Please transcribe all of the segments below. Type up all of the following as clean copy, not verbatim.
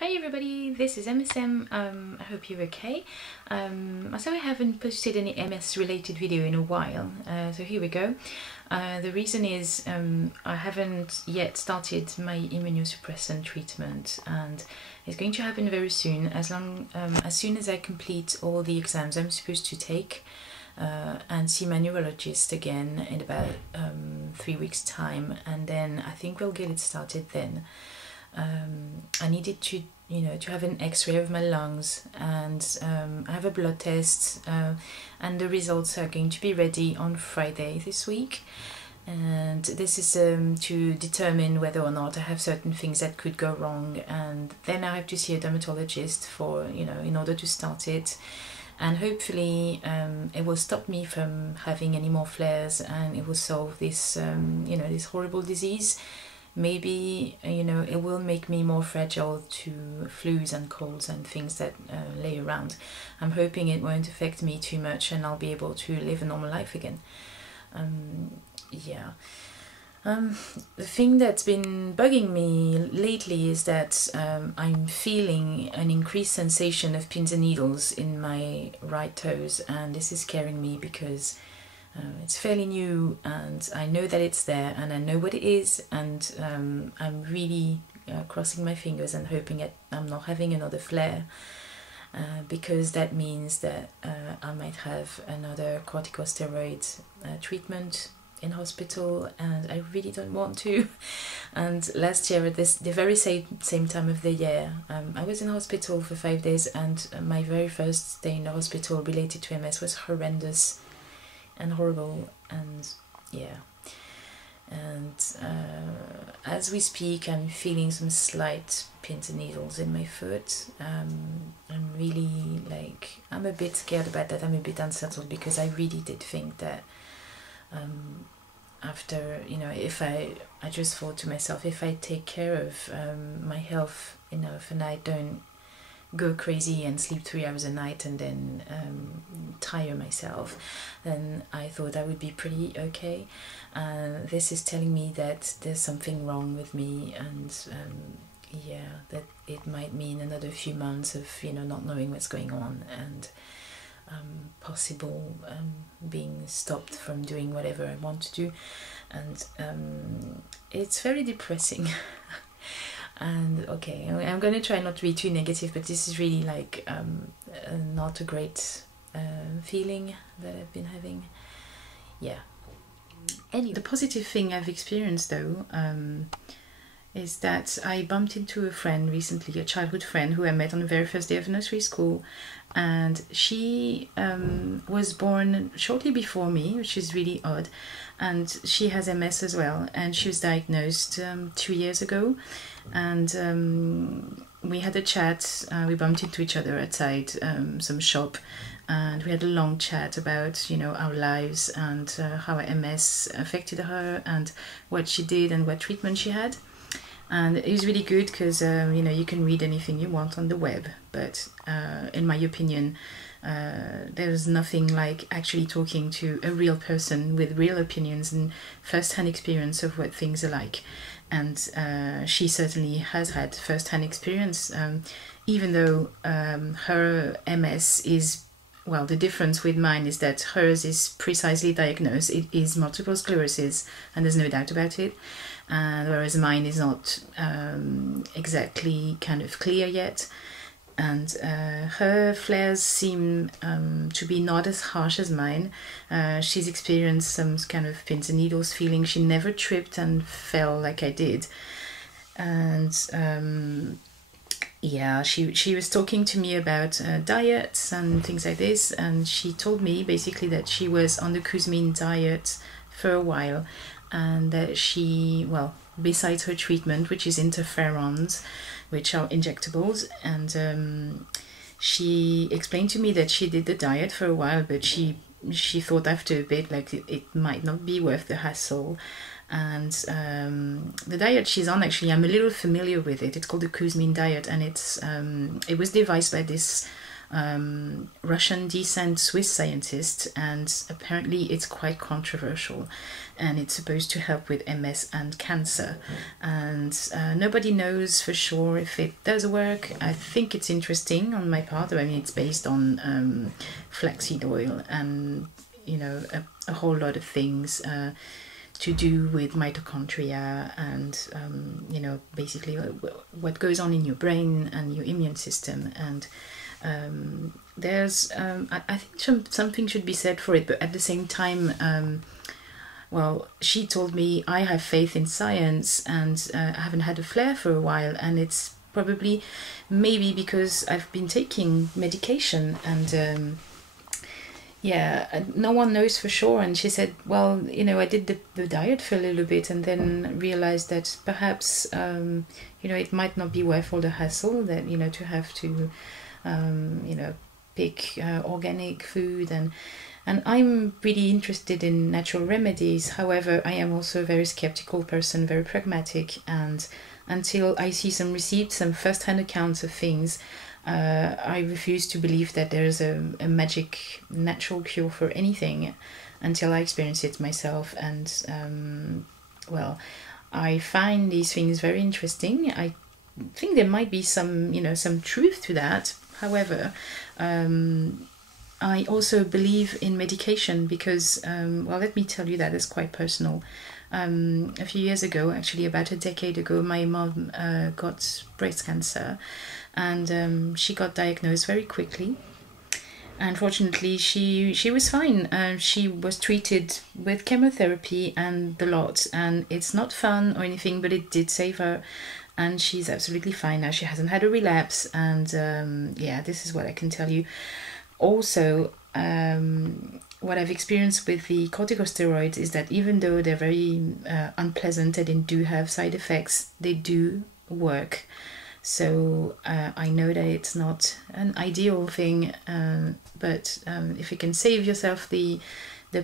Hi everybody, this is MSM. I hope you're okay. So I haven't posted any MS related video in a while, so here we go. The reason is I haven't yet started my immunosuppressant treatment, and it's going to happen very soon, as soon as I complete all the exams I'm supposed to take and see my neurologist again in about 3 weeks time, and then I think we'll get it started then. I needed to have an x-ray of my lungs, and I have a blood test, and the results are going to be ready on Friday this week, and this is to determine whether or not I have certain things that could go wrong, and then I have to see a dermatologist for in order to start it, and hopefully it will stop me from having any more flares, and it will solve this this horrible disease. Maybe it will make me more fragile to flus and colds and things that lay around. I'm hoping it won't affect me too much and I'll be able to live a normal life again. The thing that's been bugging me lately is that I'm feeling an increased sensation of pins and needles in my right toes, and this is scaring me because it's fairly new, and I know that it's there, and I know what it is, and I'm really crossing my fingers and hoping that I'm not having another flare, because that means that I might have another corticosteroid treatment in hospital, and I really don't want to. And last year at the very same time of the year, I was in hospital for 5 days, and my very first stay in the hospital related to MS was horrendous and horrible, and as we speak I'm feeling some slight pins and needles in my foot. I'm really I'm a bit scared about that. I'm a bit unsettled because I really did think that after if I just thought to myself, if I take care of my health enough and I don't go crazy and sleep 3 hours a night and then tire myself, then I thought I would be pretty okay. This is telling me that there's something wrong with me, and that it might mean another few months of not knowing what's going on, and possible being stopped from doing whatever I want to do, and it's very depressing. And okay, I'm going to try not to be too negative, but this is really not a great feeling that I've been having. Anyway, the positive thing I've experienced though is that I bumped into a friend recently, a childhood friend who I met on the very first day of nursery school, and she was born shortly before me, which is really odd, and she has MS as well, and she was diagnosed 2 years ago, and we had a chat. We bumped into each other outside some shop, and we had a long chat about our lives and how MS affected her and what she did and what treatment she had. And it was really good because you can read anything you want on the web, but in my opinion there's nothing like actually talking to a real person with real opinions and first-hand experience of what things are like. And she certainly has had first-hand experience, even though her MS is, well, the difference with mine is that hers is precisely diagnosed. It is multiple sclerosis, and there's no doubt about it. Whereas mine is not exactly kind of clear yet. And her flares seem to be not as harsh as mine. She's experienced some kind of pins and needles feeling. She never tripped and fell like I did. And she was talking to me about diets and things like this, and she told me basically that she was on the Kousmine diet for a while, and that she, well, besides her treatment, which is interferons, which are injectables, and she explained to me that she did the diet for a while, but she thought after a bit it might not be worth the hassle. And the diet she's on, actually, I'm a little familiar with it. It's called the Kousmine diet, and it was devised by this Russian descent Swiss scientist, and apparently it's quite controversial, and it's supposed to help with MS and cancer, and nobody knows for sure if it does work. I think it's interesting on my part. I mean, it's based on flaxseed oil and a whole lot of things to do with mitochondria and basically what goes on in your brain and your immune system. And there's I think something should be said for it, but at the same time, well, she told me I have faith in science, and I haven't had a flare for a while, and it's probably maybe because I've been taking medication, and yeah, no one knows for sure. And she said, well, I did the diet for a little bit and then realized that perhaps, it might not be worth all the hassle that, to have to, pick organic food. And I'm really interested in natural remedies. However, I am also a very skeptical person, very pragmatic. And until I see some receipts, some first-hand accounts of things, I refuse to believe that there's a magic natural cure for anything until I experience it myself. And well, I find these things very interesting. I think there might be some truth to that. However, I also believe in medication because, well, let me tell you that it's quite personal. A few years ago, actually about a decade ago, my mom got breast cancer, and she got diagnosed very quickly. Unfortunately, she was fine. She was treated with chemotherapy and the lot, and it's not fun or anything, but it did save her, and she's absolutely fine now. She hasn't had a relapse, and yeah, this is what I can tell you. Also, what I've experienced with the corticosteroids is that even though they're very unpleasant and they do have side effects, they do work. So I know that it's not an ideal thing, but if you can save yourself the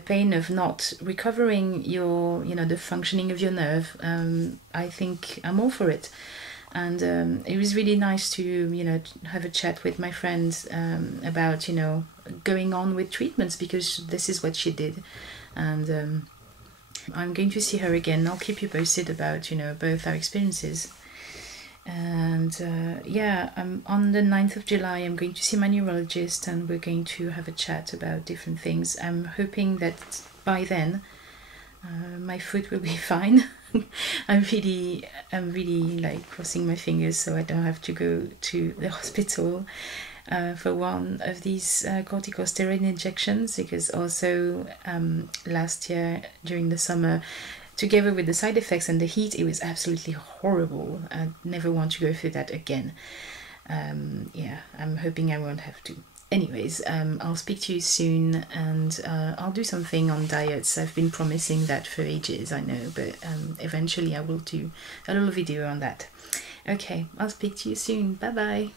pain of not recovering your, the functioning of your nerve, I think I'm all for it. And it was really nice to, have a chat with my friends about, going on with treatments, because this is what she did. And I'm going to see her again. I'll keep you posted about, both our experiences. And yeah, on the 9th of July, I'm going to see my neurologist, and we're going to have a chat about different things. I'm hoping that by then my foot will be fine. I'm really like crossing my fingers so I don't have to go to the hospital for one of these corticosteroid injections, because also last year during the summer, together with the side effects and the heat, it was absolutely horrible. I never want to go through that again. Yeah, I'm hoping I won't have to. Anyways, I'll speak to you soon, and I'll do something on diets. I've been promising that for ages, I know, but eventually I will do a little video on that. Okay, I'll speak to you soon. Bye bye.